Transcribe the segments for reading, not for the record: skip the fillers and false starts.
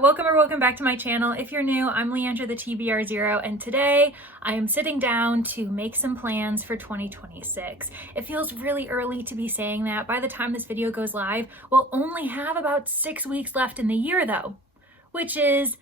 Welcome back to my channel. If you're new, I'm Leandra the TBR0, and today I am sitting down to make some plans for 2026. It feels really early to be saying that. By the time this video goes live, we'll only have about 6 weeks left in the year though, which is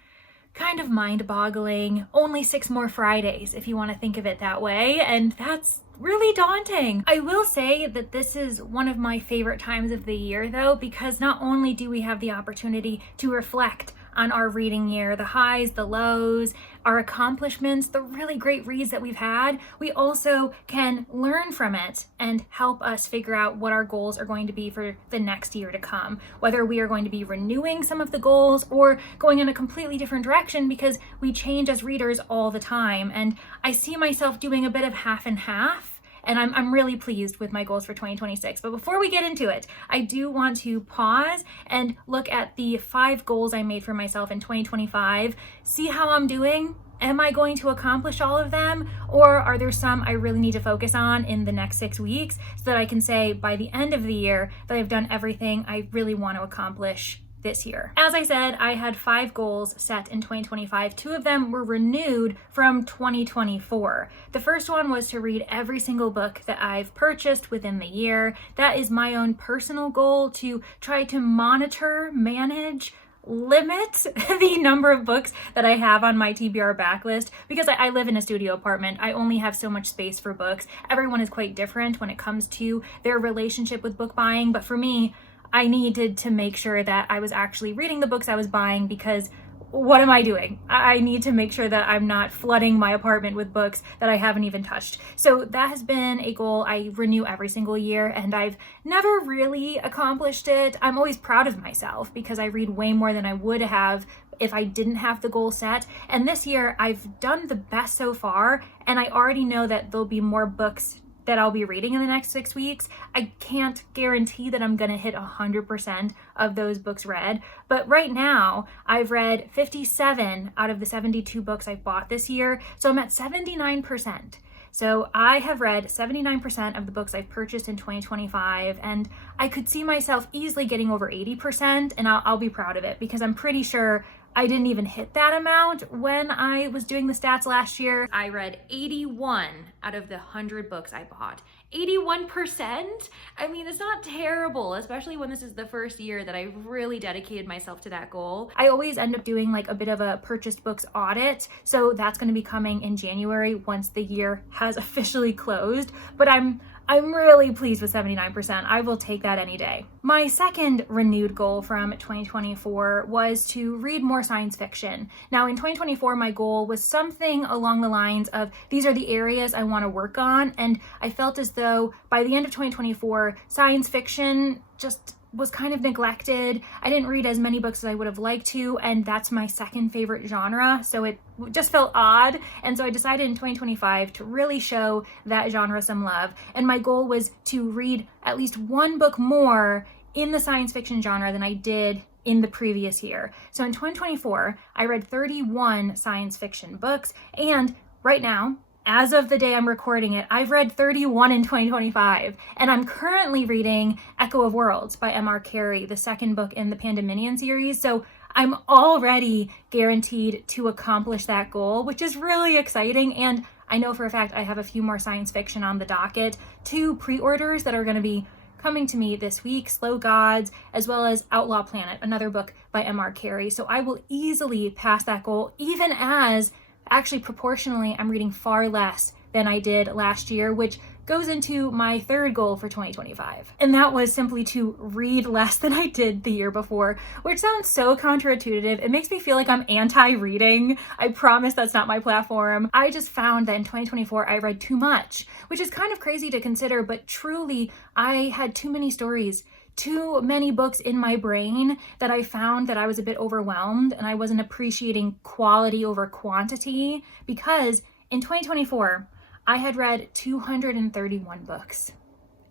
kind of mind-boggling. Only 6 more Fridays if you want to think of it that way, and that's really daunting. I will say that this is one of my favorite times of the year though, because not only do we have the opportunity to reflect on our reading year, the highs, the lows, our accomplishments, the really great reads that we've had, we also can learn from it and help us figure out what our goals are going to be for the next year to come. Whether we are going to be renewing some of the goals or going in a completely different direction, because we change as readers all the time. And I see myself doing a bit of half and half. And I'm really pleased with my goals for 2026. But before we get into it, I do want to pause and look at the 5 goals I made for myself in 2025, see how I'm doing. Am I going to accomplish all of them? Or are there some I really need to focus on in the next 6 weeks so that I can say by the end of the year that I've done everything I really want to accomplish this year. As I said, I had 5 goals set in 2025. 2 of them were renewed from 2024. The first one was to read every single book that I've purchased within the year. That is my own personal goal, to try to monitor, manage, limit the number of books that I have on my TBR backlist, because I live in a studio apartment. I only have so much space for books. Everyone is quite different when it comes to their relationship with book buying, but for me, I needed to make sure that I was actually reading the books I was buying, because what am I doing? I need to make sure that I'm not flooding my apartment with books that I haven't even touched. So that has been a goal I renew every single year, and I've never really accomplished it. I'm always proud of myself because I read way more than I would have if I didn't have the goal set. And this year I've done the best so far, and I already know that there'll be more books that I'll be reading in the next 6 weeks. I can't guarantee that I'm gonna hit 100% of those books read, but right now I've read 57 out of the 72 books I've bought this year, so I'm at 79%. So I have read 79% of the books I've purchased in 2025, and I could see myself easily getting over 80%, and I'll be proud of it, because I'm pretty sure I didn't even hit that amount when I was doing the stats last year. I read 81 out of the 100 books I bought. 81%? I mean, it's not terrible, especially when this is the first year that I really dedicated myself to that goal. I always end up doing like a bit of a purchased books audit, so that's going to be coming in January once the year has officially closed, but I'm really pleased with 79%. I will take that any day. My second renewed goal from 2024 was to read more science fiction. Now in 2024, my goal was something along the lines of, these are the areas I want to work on, and I felt as though by the end of 2024, science fiction just was kind of neglected. I didn't read as many books as I would have liked to, and that's my second favorite genre, so it just felt odd. And so I decided in 2025 to really show that genre some love, and my goal was to read at least 1 book more in the science fiction genre than I did in the previous year. So in 2024, I read 31 science fiction books, and right now, as of the day I'm recording it, I've read 31 in 2025, and I'm currently reading Echo of Worlds by M.R. Carey, the second book in the Pandemonium series, so I'm already guaranteed to accomplish that goal, which is really exciting. And I know for a fact I have a few more science fiction on the docket, 2 pre-orders that are going to be coming to me this week, Slow Gods, as well as Outlaw Planet, another book by M.R. Carey, so I will easily pass that goal, even as actually proportionally I'm reading far less than I did last year, which goes into my third goal for 2025. And that was simply to read less than I did the year before, which sounds so counterintuitive. It makes me feel like I'm anti-reading. I promise that's not my platform. I just found that in 2024 I read too much, which is kind of crazy to consider, but truly I had too many stories, too many books in my brain, that I found that I was a bit overwhelmed and I wasn't appreciating quality over quantity, because in 2024, I had read 231 books.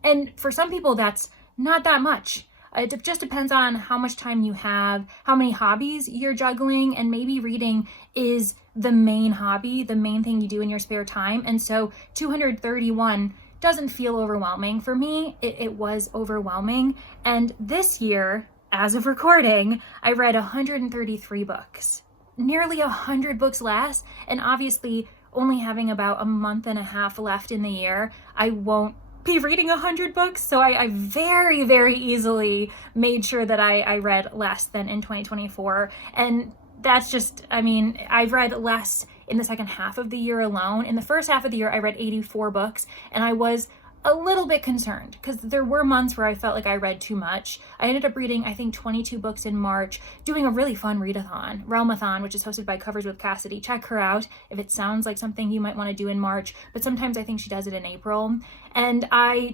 And for some people, that's not that much. It just depends on how much time you have, how many hobbies you're juggling, and maybe reading is the main hobby, the main thing you do in your spare time. And so 231 doesn't feel overwhelming. For me, it was overwhelming. And this year, as of recording, I read 133 books, nearly 100 books less, and obviously only having about a month and a half left in the year, I won't be reading 100 books, so I very, very easily made sure that I read less than in 2024, and that's just, I mean, I've read less in the second half of the year alone. In the first half of the year, I read 84 books, and I was a little bit concerned because there were months where I felt like I read too much. I ended up reading, I think, 22 books in March, doing a really fun readathon, Realmathon, which is hosted by Covers with Cassidy. Check her out if it sounds like something you might want to do in March, but sometimes I think she does it in April. And I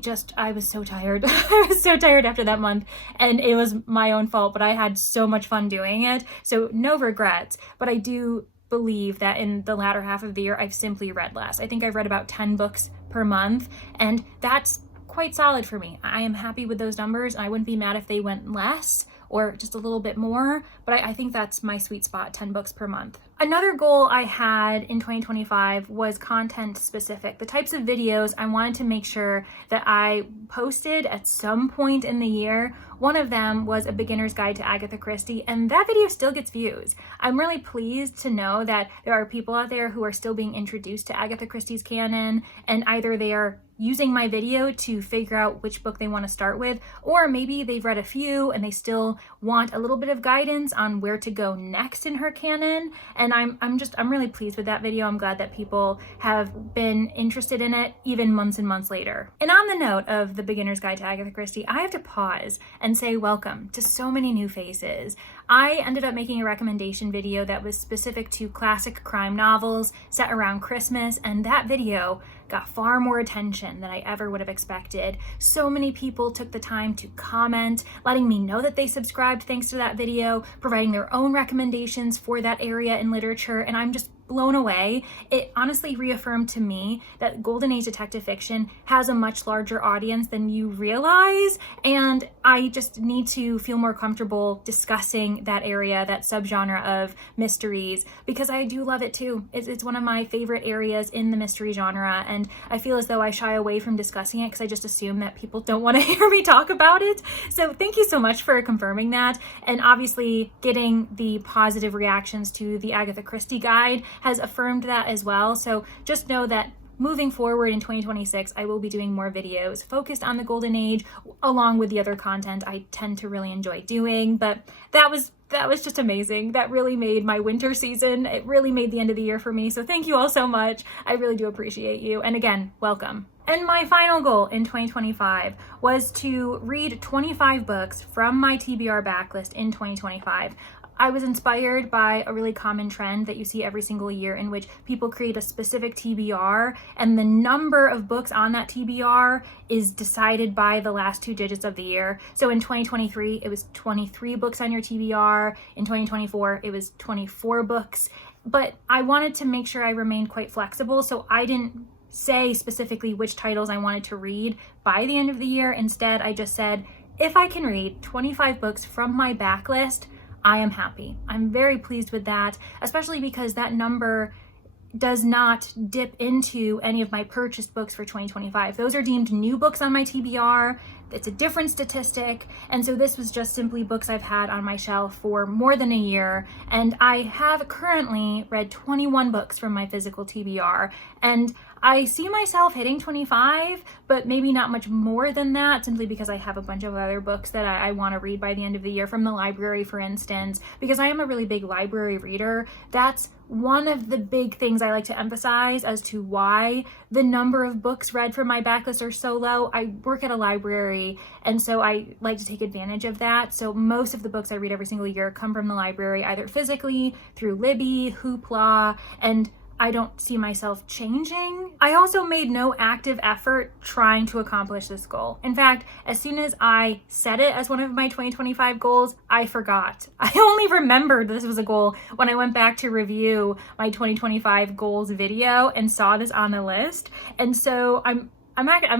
was so tired. I was so tired after that month, and it was my own fault, but I had so much fun doing it. So no regrets, but I do believe that in the latter half of the year, I've simply read less. I think I've read about 10 books per month, and that's quite solid for me. I am happy with those numbers. I wouldn't be mad if they went less or just a little bit more, but I think that's my sweet spot, 10 books per month. Another goal I had in 2025 was content specific. The types of videos I wanted to make sure that I posted at some point in the year. One of them was a beginner's guide to Agatha Christie, and that video still gets views. I'm really pleased to know that there are people out there who are still being introduced to Agatha Christie's canon, and either they are using my video to figure out which book they want to start with, or maybe they've read a few and they still want a little bit of guidance on where to go next in her canon. And I'm really pleased with that video. I'm glad that people have been interested in it even months and months later. And on the note of the beginner's guide to Agatha Christie, I have to pause and say welcome to so many new faces. I ended up making a recommendation video that was specific to classic crime novels set around Christmas, and that video got far more attention than I ever would have expected. So many people took the time to comment, letting me know that they subscribed thanks to that video, providing their own recommendations for that area in literature, and I'm just blown away. It honestly reaffirmed to me that Golden Age detective fiction has a much larger audience than you realize, and I just need to feel more comfortable discussing that area, that subgenre of mysteries, because I do love it too. It's one of my favorite areas in the mystery genre, and I feel as though I shy away from discussing it because I just assume that people don't want to hear me talk about it. So thank you so much for confirming that, and obviously getting the positive reactions to the Agatha Christie guide has affirmed that as well. So just know that moving forward in 2026, I will be doing more videos focused on the Golden Age, along with the other content I tend to really enjoy doing. But that was just amazing. That really made my winter season. It really made the end of the year for me. So thank you all so much. I really do appreciate you. And again, welcome. And my final goal in 2025 was to read 25 books from my TBR backlist in 2025. I was inspired by a really common trend that you see every single year in which people create a specific TBR, and the number of books on that TBR is decided by the last two digits of the year. So in 2023, it was 23 books on your TBR. In 2024, it was 24 books. But I wanted to make sure I remained quite flexible, so I didn't say specifically which titles I wanted to read by the end of the year. Instead, I just said, if I can read 25 books from my backlist, I am happy. I'm very pleased with that, especially because that number does not dip into any of my purchased books for 2025. Those are deemed new books on my TBR. It's a different statistic. And so this was just simply books I've had on my shelf for more than a year. And I have currently read 21 books from my physical TBR. And I see myself hitting 25, but maybe not much more than that, simply because I have a bunch of other books that I want to read by the end of the year from the library, for instance, because I am a really big library reader. That's one of the big things I like to emphasize as to why the number of books read from my backlist are so low. I work at a library, and so I like to take advantage of that. So most of the books I read every single year come from the library, either physically, through Libby, Hoopla, and I don't see myself changing. I also made no active effort trying to accomplish this goal. In fact, as soon as I set it as one of my 2025 goals, I forgot. I only remembered this was a goal when I went back to review my 2025 goals video and saw this on the list. And so I'm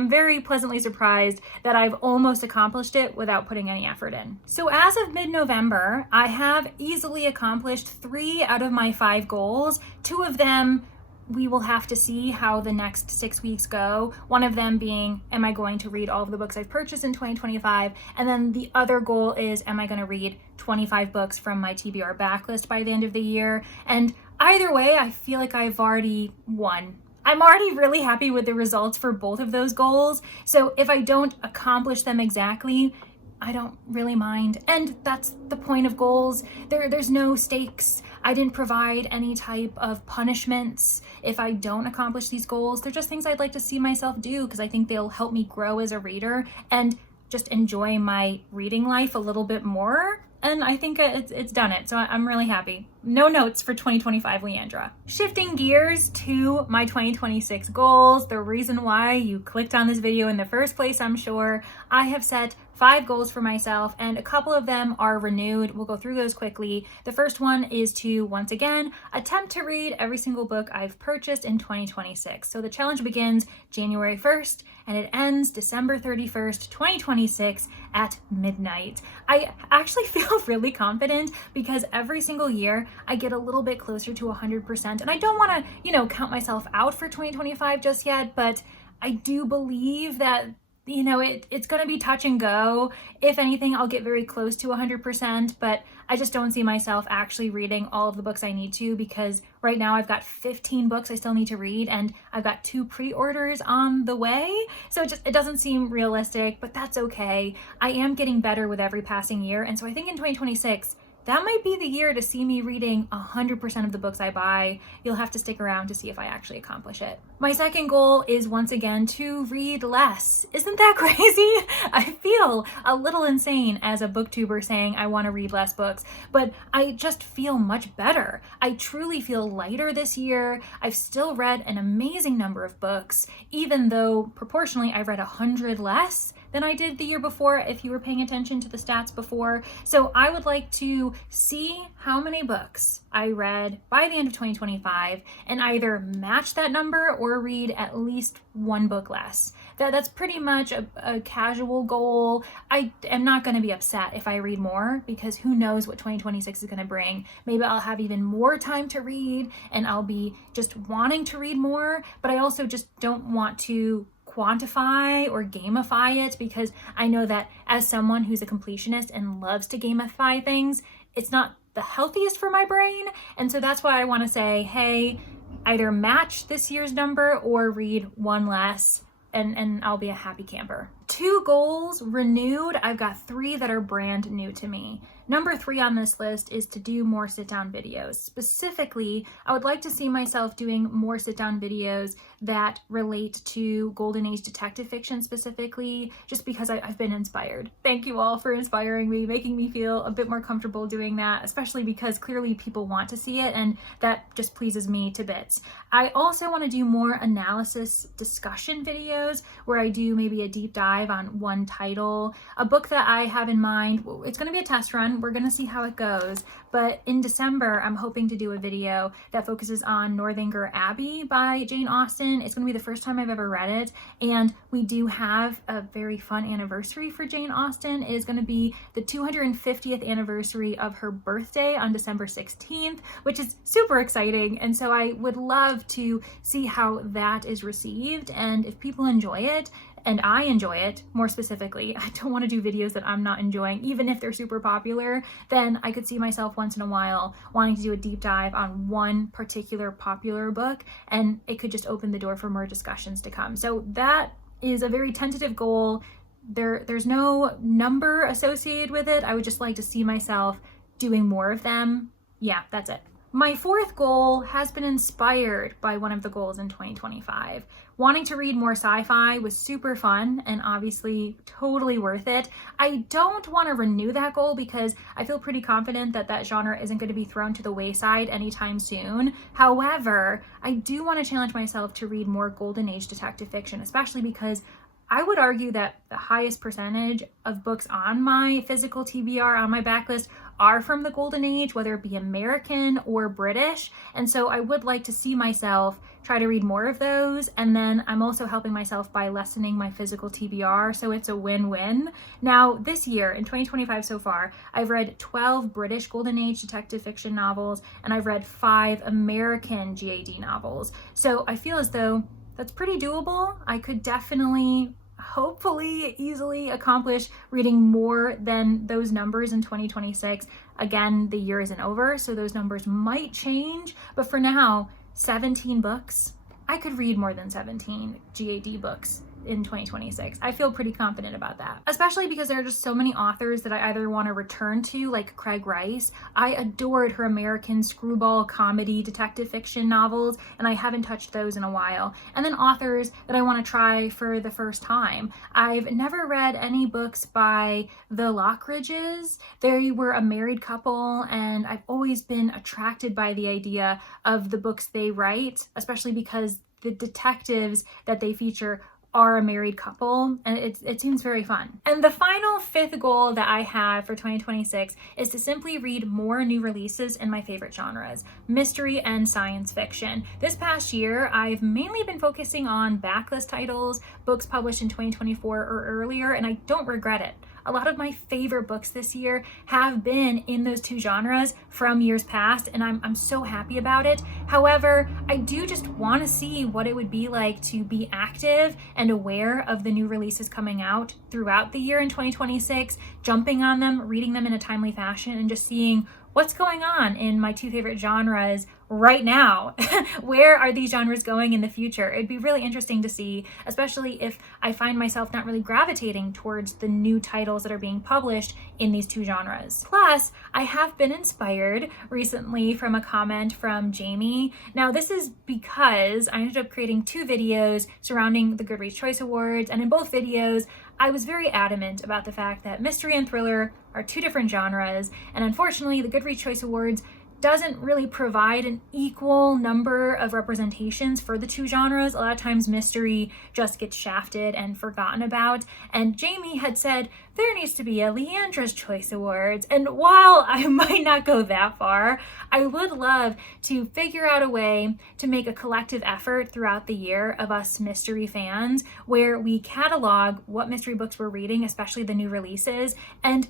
very pleasantly surprised that I've almost accomplished it without putting any effort in. So as of mid-November, I have easily accomplished 3 out of my 5 goals. 2 of them we will have to see how the next 6 weeks go. One of them being, am I going to read all of the books I've purchased in 2025? And then the other goal is, am I going to read 25 books from my TBR backlist by the end of the year? And either way, I feel like I've already won. I'm already really happy with the results for both of those goals. So if I don't accomplish them exactly, I don't really mind. And that's the point of goals. There's no stakes. I didn't provide any type of punishments if I don't accomplish these goals. They're just things I'd like to see myself do because I think they'll help me grow as a reader and just enjoy my reading life a little bit more. And I think it's done it. So I'm really happy. No notes for 2025, Leandra. Shifting gears to my 2026 goals, the reason why you clicked on this video in the first place, I'm sure. I have set 5 goals for myself, and a couple of them are renewed. We'll go through those quickly. The first one is to, once again, attempt to read every single book I've purchased in 2026. So the challenge begins January 1st, and it ends December 31st, 2026 at midnight. I actually feel really confident because every single year I get a little bit closer to 100%. And I don't want to, count myself out for 2025 just yet, but I do believe that it's going to be touch and go. If anything, I'll get very close to 100%, but I just don't see myself actually reading all of the books I need to because right now I've got 15 books I still need to read and I've got 2 pre-orders on the way. So it doesn't seem realistic, but that's okay. I am getting better with every passing year. And so I think in 2026, that might be the year to see me reading 100% of the books I buy. You'll have to stick around to see if I actually accomplish it. My second goal is once again to read less. Isn't that crazy? I feel a little insane as a booktuber saying I want to read less books, but I just feel much better. I truly feel lighter this year. I've still read an amazing number of books, even though proportionally I've read 100 less than I did the year before, if you were paying attention to the stats before. So I would like to see how many books I read by the end of 2025 and either match that number or read at least 1 book less. That's pretty much a casual goal. I am not going to be upset if I read more because who knows what 2026 is going to bring. Maybe I'll have even more time to read and I'll be just wanting to read more, but I also just don't want to quantify or gamify it because I know that as someone who's a completionist and loves to gamify things, it's not the healthiest for my brain. And so that's why I want to say, hey, either match this year's number or read 1 less and I'll be a happy camper. 2 goals renewed. I've got 3 that are brand new to me. Number 3 on this list is to do more sit-down videos. Specifically, I would like to see myself doing more sit-down videos that relate to Golden Age detective fiction specifically, just because I've been inspired. Thank you all for inspiring me, making me feel a bit more comfortable doing that, especially because clearly people want to see it and that just pleases me to bits. I also want to do more analysis discussion videos where I do maybe a deep dive on one title. A book that I have in mind, it's going to be a test run. We're going to see how it goes. But in December, I'm hoping to do a video that focuses on Northanger Abbey by Jane Austen. It's going to be the first time I've ever read it. And we do have a very fun anniversary for Jane Austen. It is going to be the 250th anniversary of her birthday on December 16th, which is super exciting. And so I would love to see how that is received. And if people enjoy it, and I enjoy it, more specifically, I don't want to do videos that I'm not enjoying, even if they're super popular, then I could see myself once in a while wanting to do a deep dive on one particular popular book, and it could just open the door for more discussions to come. So that is a very tentative goal. There's no number associated with it. I would just like to see myself doing more of them. Yeah, that's it. My 4th goal has been inspired by one of the goals in 2025. Wanting to read more sci-fi was super fun and obviously totally worth it. I don't want to renew that goal because I feel pretty confident that that genre isn't going to be thrown to the wayside anytime soon. However, I do want to challenge myself to read more Golden Age detective fiction, especially because I would argue that the highest percentage of books on my physical TBR, on my backlist, are from the golden age, whether it be American or British. And so I would like to see myself try to read more of those. And then I'm also helping myself by lessening my physical TBR. So it's a win-win. Now, this year, in 2025 so far, I've read 12 British golden age detective fiction novels, and I've read 5 American GAD novels. So I feel as though that's pretty doable. I could definitely, hopefully, easily accomplish reading more than those numbers in 2026. Again, the year isn't over, so those numbers might change. But for now, 17 books. I could read more than 17 GAD books in 2026. I feel pretty confident about that, especially because there are just so many authors that I either want to return to, like Craig Rice. I adored her American screwball comedy detective fiction novels, and I haven't touched those in a while. And then authors that I want to try for the first time. I've never read any books by the Lockridges. They were a married couple, and I've always been attracted by the idea of the books they write, especially because the detectives that they feature are a married couple, and it seems very fun. And the final 5th goal that I have for 2026 is to simply read more new releases in my favorite genres, mystery and science fiction. This past year, I've mainly been focusing on backlist titles, books published in 2024 or earlier, and I don't regret it. A lot of my favorite books this year have been in those 2 genres from years past, and I'm so happy about it. However, I do just want to see what it would be like to be active and aware of the new releases coming out throughout the year in 2026, jumping on them, reading them in a timely fashion, and just seeing what's going on in my 2 favorite genres right now. Where are these genres going in the future? It'd be really interesting to see, especially if I find myself not really gravitating towards the new titles that are being published in these 2 genres. Plus, I have been inspired recently from a comment from Jamie. Now, this is because I ended up creating 2 videos surrounding the Goodreads Choice Awards, and in both videos, I was very adamant about the fact that mystery and thriller are 2 different genres, and unfortunately, the Goodreads Choice Awards doesn't really provide an equal number of representations for the 2 genres. A lot of times mystery just gets shafted and forgotten about. And Jamie had said there needs to be a Leandra's Choice Awards. And while I might not go that far, I would love to figure out a way to make a collective effort throughout the year of us mystery fans where we catalog what mystery books we're reading, especially the new releases, and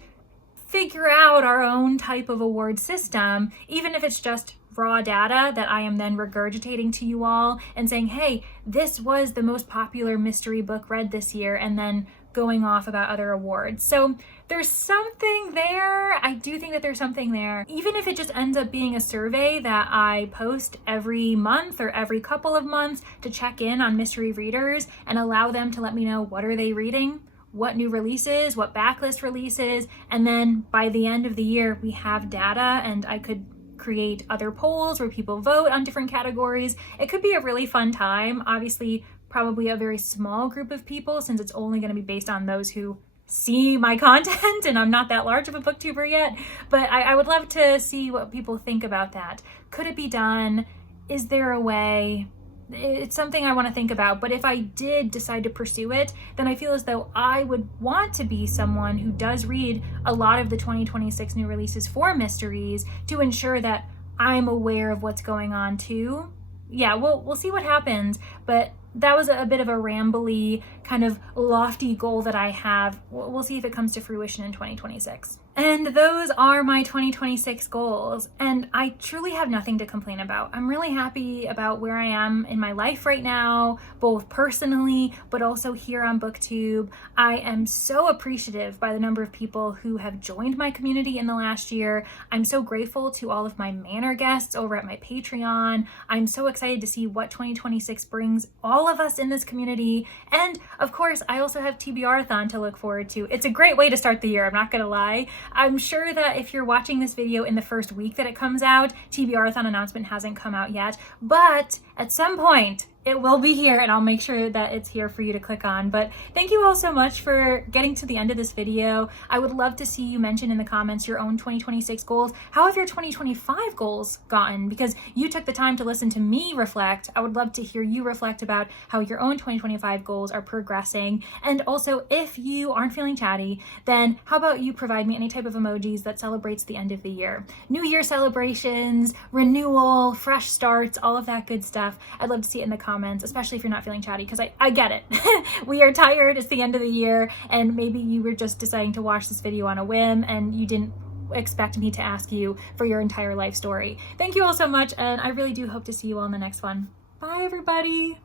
figure out our own type of award system, even if it's just raw data that I am then regurgitating to you all and saying, hey, this was the most popular mystery book read this year, and then going off about other awards. So there's something there. I do think that there's something there. Even if it just ends up being a survey that I post every month or every couple of months to check in on mystery readers and allow them to let me know what are they reading, what new releases, what backlist releases, and then by the end of the year, we have data, and I could create other polls where people vote on different categories. It could be a really fun time. Obviously, probably a very small group of people, since it's only going to be based on those who see my content, and I'm not that large of a booktuber yet, but I would love to see what people think about that. Could it be done? Is there a way? It's something I want to think about, but if I did decide to pursue it, then I feel as though I would want to be someone who does read a lot of the 2026 new releases for mysteries to ensure that I'm aware of what's going on too. Yeah, we'll see what happens, but that was a bit of a rambly, kind of lofty goal that I have. We'll see if it comes to fruition in 2026. And those are my 2026 goals, and I truly have nothing to complain about. I'm really happy about where I am in my life right now, both personally, but also here on Booktube. I am so appreciative by the number of people who have joined my community in the last year. I'm so grateful to all of my Manor guests over at my Patreon. I'm so excited to see what 2026 brings all of us in this community. And of course, I also have TBR-a-thon to look forward to. It's a great way to start the year, I'm not gonna lie. I'm sure that if you're watching this video in the first week that it comes out, TBR-a-thon announcement hasn't come out yet, but at some point it will be here, and I'll make sure that it's here for you to click on. But thank you all so much for getting to the end of this video. I would love to see you mention in the comments your own 2026 goals. How have your 2025 goals gotten? Because you took the time to listen to me reflect. I would love to hear you reflect about how your own 2025 goals are progressing. And also, if you aren't feeling chatty, then how about you provide me any type of emojis that celebrates the end of the year? New Year celebrations, renewal, fresh starts, all of that good stuff. I'd love to see it in the comments, especially if you're not feeling chatty, because I get it. We are tired, it's the end of the year, and maybe you were just deciding to watch this video on a whim and you didn't expect me to ask you for your entire life story. Thank you all so much, and I really do hope to see you all in the next one. Bye, everybody.